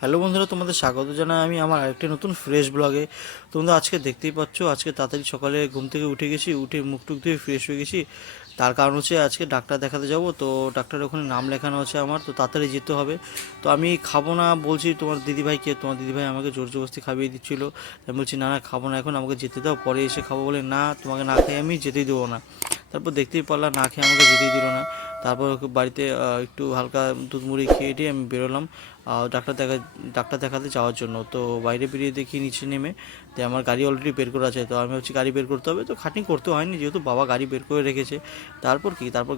Hello বন্ধুরা, তোমাদের স্বাগত জানাই আমি আমার আরেকটি নতুন ফ্রেশ ব্লগে। তোমরা আজকে দেখতেই পাচ্ছ, আজকে তাড়াতাড়ি সকালে ঘুম থেকে উঠে গেছি, উঠে মুখ টুক ধুয়ে ফ্রেশ হয়ে গেছি। তার কারণ হচ্ছে আজকে ডাক্তার দেখাতে যাব, তো ডাক্তারের ওখানে নাম লেখানো আছে আমার, তো তাড়াতাড়ি যেতে হবে। তো আমি খাবো না বলছি তোমার দিদিভাই আমাকে জোর জবরদস্তি খাইয়ে দিচ্ছিলো। আমি বলছি না না, খাবো না, এখন আমাকে যেতে দাও, পরে এসে খাবো। বলে না, তোমাকে না খেয়ে আমি যেতেই দেবো না। তারপর দেখতেই পারলাম না খেয়ে আমাকে যেতেই দিল না। তারপর ওকে বাড়িতে একটু হালকা দুধ মুড়ি খেয়ে দিয়ে আমি বেরোলাম ডাক্তার দেখাতে যাওয়ার জন্য। তো বাইরে বেরিয়ে দেখি নিচে নেমে তো আমার গাড়ি অলরেডি বের করা আছে। তো আমি ভাবছি গাড়ি বের করতে হবে, তো খাটনি করতে হয়নি যেহেতু বাবা গাড়ি বের করে রেখেছে। তারপর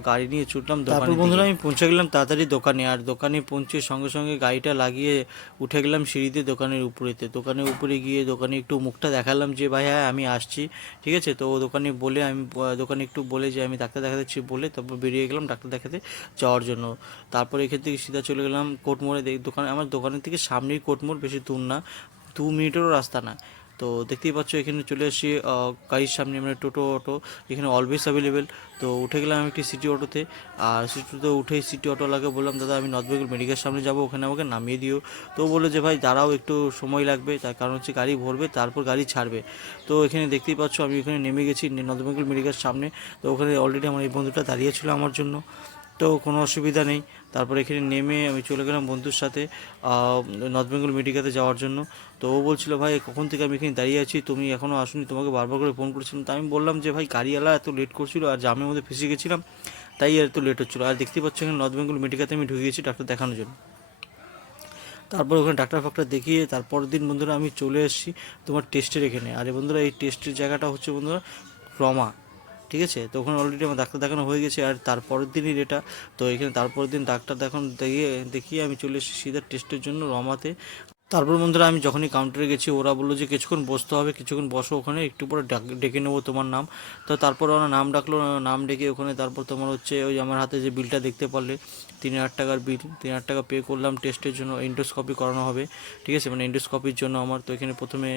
গাড়ি নিয়ে ছুটলাম দোকানে। বন্ধুরা আমি পৌঁছে গেলাম তাড়াতাড়ি দোকানে, আর দোকানে পৌঁছে সঙ্গে সঙ্গে গাড়িটা লাগিয়ে উঠে গেলাম সিঁড়িতে দোকানের উপরে গিয়ে দোকানে একটু মুখটা দেখালাম যে ভাই হ্যাঁ আমি আসছি, ঠিক আছে। তো দোকানে একটু বলে যে আমি ডাক্তার দেখাতে বলে তারপর বেরিয়ে গেলাম ডাক্তার দেখাতে যাওয়ার জন্য। তারপর এখান থেকে সিধা চলে গেলাম কোর্ট মোড়ে। আমার দোকানের থেকে সামনেই কোর্ট মোড়, বেশি দূর না, 2 মিনিটেরও রাস্তা না। তো দেখতেই পাচ্ছ এখানে চলে আসি গাড়ির সামনে, মানে টোটো অটো এখানে অলওয়েজ অ্যাভেলেবেল। তো উঠে গেলাম একটি সিটি অটোতে, আর সিটি অটোতে উঠেই সিটি অটোওয়ালাকে বললাম দাদা আমি নর্থ বেঙ্গল মেডিকেল সামনে যাবো, ওখানে আমাকে নামিয়ে দিও। তো বললো যে ভাই দাঁড়াও, একটু সময় লাগবে, তার কারণ হচ্ছে গাড়ি ভরবে তারপর গাড়ি ছাড়বে। তো এখানে দেখতেই পাচ্ছ আমি ওখানে নেমে গেছি নর্থ বেঙ্গল মেডিকেল সামনে। তো ওখানে অলরেডি আমার এই বন্ধুটা দাঁড়িয়েছিল আমার জন্য, তো কোনো অসুবিধা নেই। তারপর এখানে নেমে আমি চলে গেলাম বন্ধুর সাথে নর্থ বেঙ্গল মেডিকেলে যাওয়ার জন্য। তো ও বলছিল ভাই কখন থেকে আমি এখানে দাঁড়িয়ে আছি, তুমি এখনও আসুনি, তোমাকে বারবার করে ফোন করেছিলাম। তো আমি বললাম যে ভাই গাড়িওয়ালা এত লেট করছিল আর জামের মধ্যে ফেসে গেছিলাম, তাই এত লেট হচ্ছিলো। আর দেখতে পাচ্ছ এখানে নর্থ বেঙ্গল মেডিকেলে আমি ঢুকে গেছি ডাক্তার দেখানোর জন্য। তারপর ওখানে ডাক্তার ফাক্তার দেখিয়ে তারপরের দিন বন্ধুরা আমি চলে এসেছি তোমার টেস্টের এখানে। আরে বন্ধুরা এই টেস্টের জায়গাটা হচ্ছে বন্ধুরা রমা, ঠিক আছে। তো ওখানে অলরেডি আমার ডাক্তার দেখানো হয়ে গেছে, আর তারপরের দিনই এটা। তো এখানে তারপরের দিন ডাক্তার দেখিয়ে আমি চলে এসেছি সিধা টেস্টের জন্য রমাতে। তারপর বন্ধুরা আমি যখনই কাউন্টারে গেছি ওরা বললো যে কিছুক্ষণ বসতে হবে, কিছুক্ষণ বসো ওখানে, একটু পরে ডেকে নেবো তোমার নাম। তো তারপর ওরা নাম ডাকলো, নাম ডেকে ওখানে তারপর তোমার হচ্ছে ওই আমার হাতে যে বিলটা দেখতে পারলে 3,000 টাকার বিল, 3,000 টাকা পে করলাম টেস্টের জন্য। এন্ডোস্কপি করানো হবে, ঠিক আছে, মানে এন্ডোস্কপির জন্য আমার। তো এখানে প্রথমে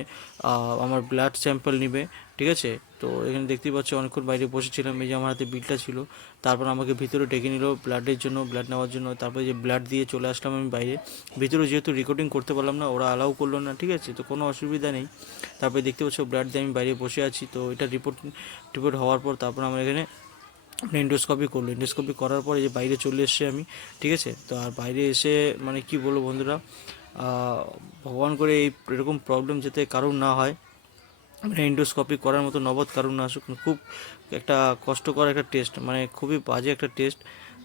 আমার ব্লাড স্যাম্পল নিবে, ঠিক আছে। তো এখানে দেখতেই পাচ্ছ অনেকক্ষণ বাইরে বসেছিলাম, এই যে আমার হাতে বিলটা ছিল। তারপর আমাকে ভিতরে ডেকে নিল ব্লাড নেওয়ার জন্য। তারপরে যে ব্লাড দিয়ে চলে আসলাম আমি বাইরে। ভিতরে যেহেতু রেকর্ডিং করতে পারলাম না, ওরা অ্যালাউ করলো না, ঠিক আছে, তো কোনো অসুবিধা নেই। তারপরে দেখতে পাচ্ছ ব্লাড দিয়ে আমি বাইরে বসে আছি। তো এটা রিপোর্ট হওয়ার পর তারপর আমার এখানে এন্ডোস্কপি করার পরে যে বাইরে চলে এসেছি আমি, ঠিক আছে। তো আর বাইরে এসে মানে কি বলবো বন্ধুরা, ভগবান করে এরকম প্রবলেম যাতে কারোর না হয়, মানে এন্ডোস্কপি করার মতো নবদ কারণ না আসুক। খুব একটা কষ্টকর একটা টেস্ট, মানে খুবই বাজে একটা টেস্ট,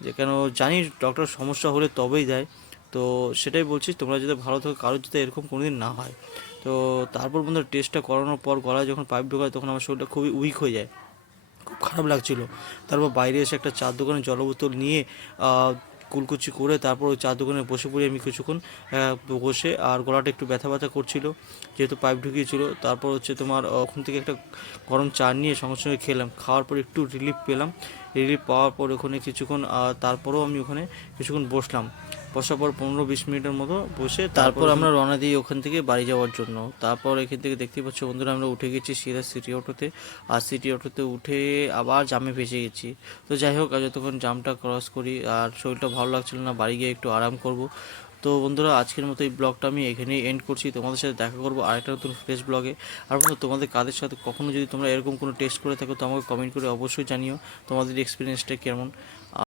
যে কেন জানি ডক্টর সমস্যা হলে তবেই দেয়। তো সেটাই বলছি, তোমরা যদি ভালো থাকো, কারোর যাতে এরকম কোনোদিন না হয়। তো তারপর বন্ধুরা টেস্টটা করানোর পর গলায় যখন পাইপ ঢোকায় তখন আমার শরীরটা খুবই উইক হয়ে যায়, খুব খারাপ লাগছিল। তারপর বাইরে এসে একটা চার দোকানে জল বোতল নিয়ে কুলকুচি করে তারপর ওই চার দোকানে বসে পড়ি আমি কিছুক্ষণ বসে। আর গলাটা একটু ব্যথা ব্যথা করছিল যেহেতু পাইপ ঢুকিয়েছিল। তারপর হচ্ছে তোমার ওখান থেকে একটা গরম চা নিয়ে সঙ্গে সঙ্গে খেলাম, খাওয়ার পর একটু রিলিফ পাওয়ার পর ওখানে কিছুক্ষণ তারপরেও আমি ওখানে কিছুক্ষণ বসার পর 15-20 মিনিটের মতো বসে তারপর আমরা রওনা দিই ওখান থেকে বাড়ি যাওয়ার জন্য। তারপর এখান থেকে দেখতে পাচ্ছ বন্ধুরা আমরা উঠে গেছি সিধা সিটি অটোতে, আর সিটি অটোতে উঠে আবার জামে ফেসে গেছি। তো যাই হোক, যতক্ষণ জামটা ক্রস করি আর শরীরটা ভালো লাগছিল না, বাড়ি গিয়ে একটু আরাম করব। তো বন্ধুরা আজকের মতো এই ব্লগটা আমি এখানেই এন্ড করছি। তোমাদের সাথে দেখা করবো আরেকটা নতুন ফ্রেশ ব্লগে। আর বন্ধু তোমাদের কাদের সাথে কখনো যদি তোমরা এরকম কোনো টেস্ট করে থাকো তো আমাকে কমেন্ট করে অবশ্যই জানিও তোমাদের এক্সপিরিয়েন্সটা কেমন।